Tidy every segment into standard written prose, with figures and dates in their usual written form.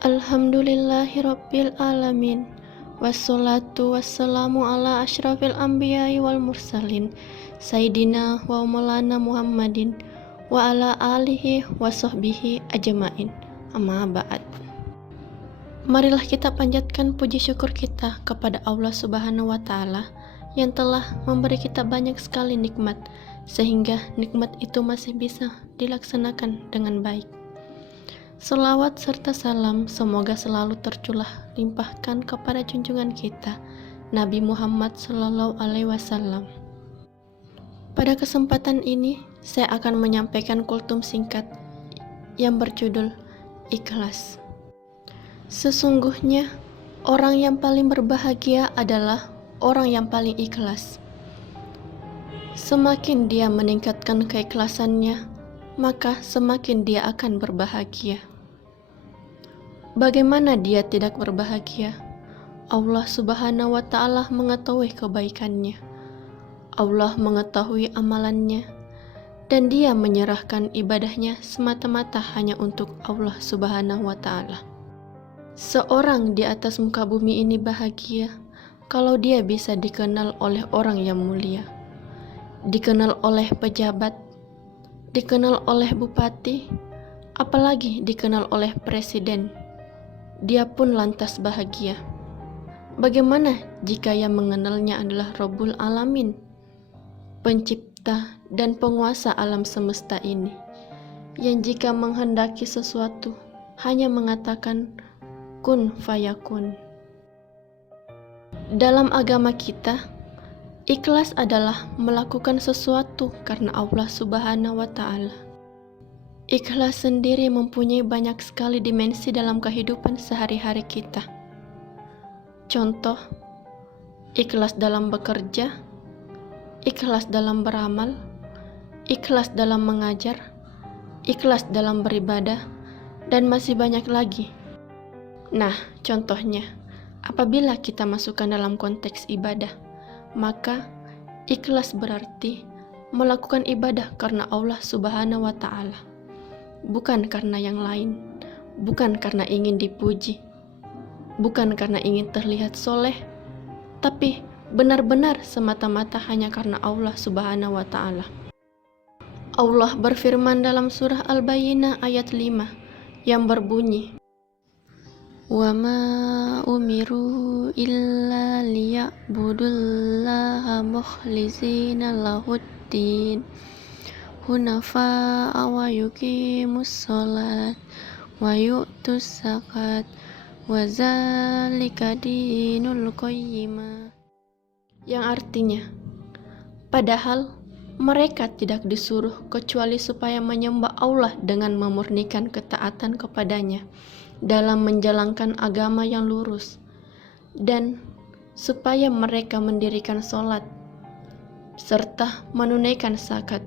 Alhamdulillahirabbil alamin. Wassalatu wassalamu ala asyrafil anbiya'i wal mursalin Sayyidina wa maulana Muhammadin wa ala alihi wa sahbihi ajma'in. Amma ba'd. Marilah kita panjatkan puji syukur kita kepada Allah Subhanahu wa taala yang telah memberi kita banyak sekali nikmat, sehingga nikmat itu masih bisa dilaksanakan dengan baik. Selawat serta salam semoga selalu tercurah limpahkan kepada junjungan kita, Nabi Muhammad Sallallahu Alaihi Wasallam. Pada kesempatan ini, saya akan menyampaikan kultum singkat yang berjudul Ikhlas. Sesungguhnya, orang yang paling berbahagia adalah orang yang paling ikhlas. Semakin dia meningkatkan keikhlasannya, maka semakin dia akan berbahagia. Bagaimana dia tidak berbahagia? Allah Subhanahu wa taala mengetahui kebaikannya. Allah mengetahui amalannya, dan dia menyerahkan ibadahnya semata-mata hanya untuk Allah Subhanahu wa taala. Seorang di atas muka bumi ini bahagia kalau dia bisa dikenal oleh orang yang mulia, dikenal oleh pejabat, dikenal oleh bupati, apalagi dikenal oleh presiden. Dia pun lantas bahagia. Bagaimana jika yang mengenalnya adalah Rabbul Alamin, pencipta dan penguasa alam semesta ini, yang jika menghendaki sesuatu hanya mengatakan kun fayakun. Dalam agama kita, ikhlas adalah melakukan sesuatu karena Allah Subhanahu wa taala. Ikhlas sendiri mempunyai banyak sekali dimensi dalam kehidupan sehari-hari kita. Contoh, ikhlas dalam bekerja, ikhlas dalam beramal, ikhlas dalam mengajar, ikhlas dalam beribadah, dan masih banyak lagi. Nah, contohnya, apabila kita masukkan dalam konteks ibadah, maka ikhlas berarti melakukan ibadah karena Allah Subhanahu wa taala, bukan karena yang lain, bukan karena ingin dipuji, bukan karena ingin terlihat soleh, tapi benar-benar semata-mata hanya karena Allah Subhanahu wa taala. Allah berfirman dalam surah Al-Bayyinah ayat 5 yang berbunyi, "Wa ma umiru illa liya'budullaha mukhlishina lahuddin hunafa'a wa yuqimus shalat wa yu'tus zakat wa dzalika dinul qayyimah." Yang artinya, padahal mereka tidak disuruh kecuali supaya menyembah Allah dengan memurnikan ketaatan kepadanya dalam menjalankan agama yang lurus, dan supaya mereka mendirikan sholat serta menunaikan zakat,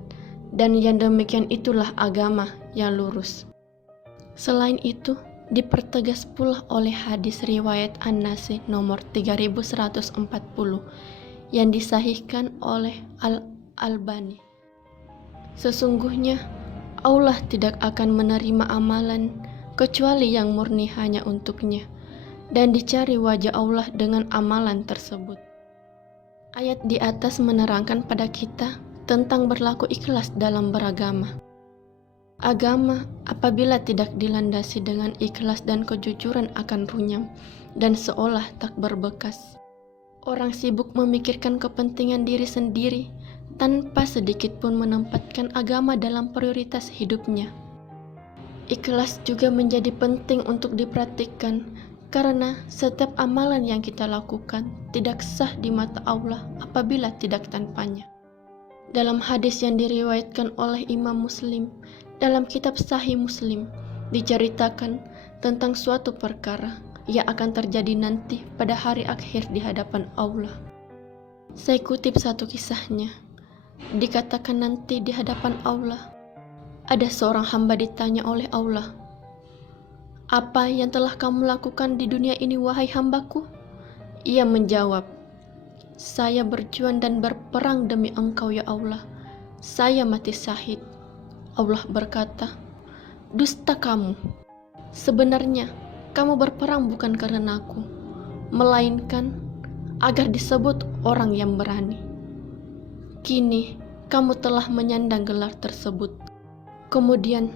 dan yang demikian itulah agama yang lurus. Selain itu, dipertegas pula oleh hadis riwayat An-Nasai nomor 3140 yang disahihkan oleh Al-Albani. Sesungguhnya Allah tidak akan menerima amalan kecuali yang murni hanya untuknya, dan dicari wajah Allah dengan amalan tersebut. Ayat di atas menerangkan pada kita tentang berlaku ikhlas dalam beragama. Agama apabila tidak dilandasi dengan ikhlas dan kejujuran akan runyam dan seolah tak berbekas. Orang sibuk memikirkan kepentingan diri sendiri tanpa sedikit pun menempatkan agama dalam prioritas hidupnya. Ikhlas juga menjadi penting untuk diperhatikan karena setiap amalan yang kita lakukan tidak sah di mata Allah apabila tidak tanpanya. Dalam hadis yang diriwayatkan oleh Imam Muslim dalam kitab Sahih Muslim, diceritakan tentang suatu perkara yang akan terjadi nanti pada hari akhir di hadapan Allah. Saya kutip satu kisahnya. Dikatakan nanti di hadapan Allah, ada seorang hamba ditanya oleh Allah, "Apa yang telah kamu lakukan di dunia ini, wahai hambaku?" Ia menjawab, "Saya berjuang dan berperang demi Engkau ya Allah. Saya mati syahid." Allah berkata, "Dusta kamu. Sebenarnya Kamu berperang bukan karena aku, melainkan agar disebut orang yang berani. Kini, kamu telah menyandang gelar tersebut. Kemudian,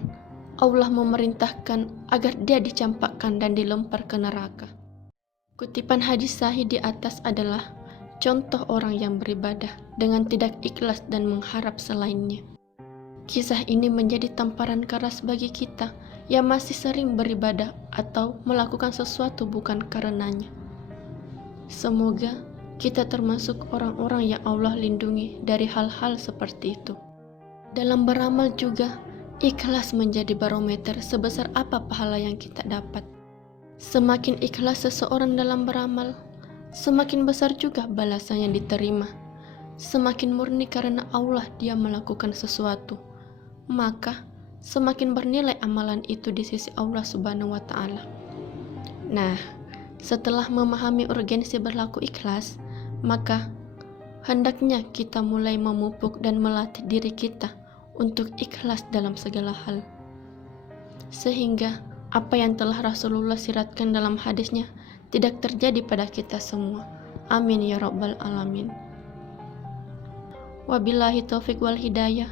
Allah memerintahkan agar dia dicampakkan dan dilempar ke neraka. Kutipan hadis sahih di atas adalah contoh orang yang beribadah dengan tidak ikhlas dan mengharap selainnya. Kisah ini menjadi tamparan keras bagi kita yang masih sering beribadah atau melakukan sesuatu bukan karenanya. Semoga kita termasuk orang-orang yang Allah lindungi dari hal-hal seperti itu. Dalam beramal juga, ikhlas menjadi barometer sebesar apa pahala yang kita dapat. Semakin ikhlas seseorang dalam beramal, semakin besar juga balasan yang diterima. Semakin murni karena Allah dia melakukan sesuatu, maka semakin bernilai amalan itu di sisi Allah Subhanahu wa Ta'ala. Nah, setelah memahami urgensi berlaku ikhlas, maka hendaknya kita mulai memupuk dan melatih diri kita untuk ikhlas dalam segala hal, sehingga apa yang telah Rasulullah siratkan dalam hadisnya tidak terjadi pada kita semua. Amin ya rabbal alamin. Wabillahi taufik wal hidayah.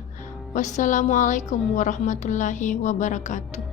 Wassalamualaikum warahmatullahi wabarakatuh.